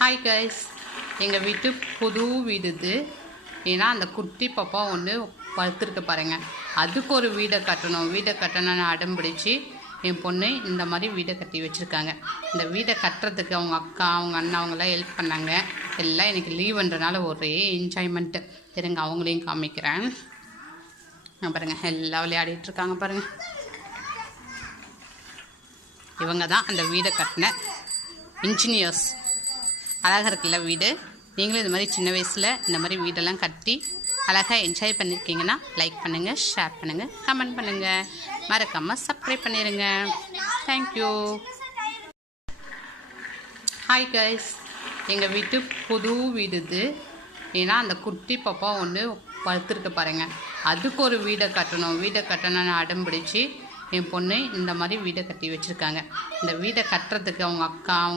Hi guys, எங்கள் வீட்டு புது வீடு இது. ஏன்னா அந்த குட்டி பாப்பா ஒன்று படுத்துருக்கு பாருங்கள். அதுக்கு ஒரு வீடை கட்டணும்னு அடம் பிடிச்சி என் பொண்ணு இந்த மாதிரி வீடை கட்டி வச்சுருக்காங்க. இந்த வீடை கட்டுறதுக்கு அவங்க அக்கா அவங்க அண்ணா அவங்களாம் ஹெல்ப் பண்ணாங்க. எல்லாம் எனக்கு லீவுன்றனால ஒரே என்ஜாய்மெண்ட்டு. இருங்க அவங்களையும் காமிக்கிறேன். பாருங்கள், எல்லாம் விளையாடிட்டுருக்காங்க பாருங்கள். இவங்க தான் அந்த வீடை கட்டின இன்ஜினியர்ஸ். அழகாக இருக்குல்ல வீடு. நீங்களும் இது மாதிரி சின்ன வயசில் இந்த மாதிரி வீடெல்லாம் கட்டி அழகாக என்ஜாய் பண்ணியிருக்கீங்கன்னா லைக் பண்ணுங்கள், ஷேர் பண்ணுங்கள், கமெண்ட் பண்ணுங்கள், மறக்காமல் சப்ஸ்கிரைப் பண்ணிடுங்க. தேங்க்யூ. ஹாய் கைஸ், எங்கள் வீட்டு புது வீடு இது. ஏன்னா அந்த குட்டி பாப்பா ஒன்று படுத்துருக்கு பாருங்கள். அதுக்கு ஒரு வீடை கட்டணும்னு அடம் பிடிச்சி என் பொண்ணு இந்த மாதிரி வீடை கட்டி வச்சுருக்காங்க. இந்த வீடை கட்டுறதுக்கு அவங்க அக்கா அவங்க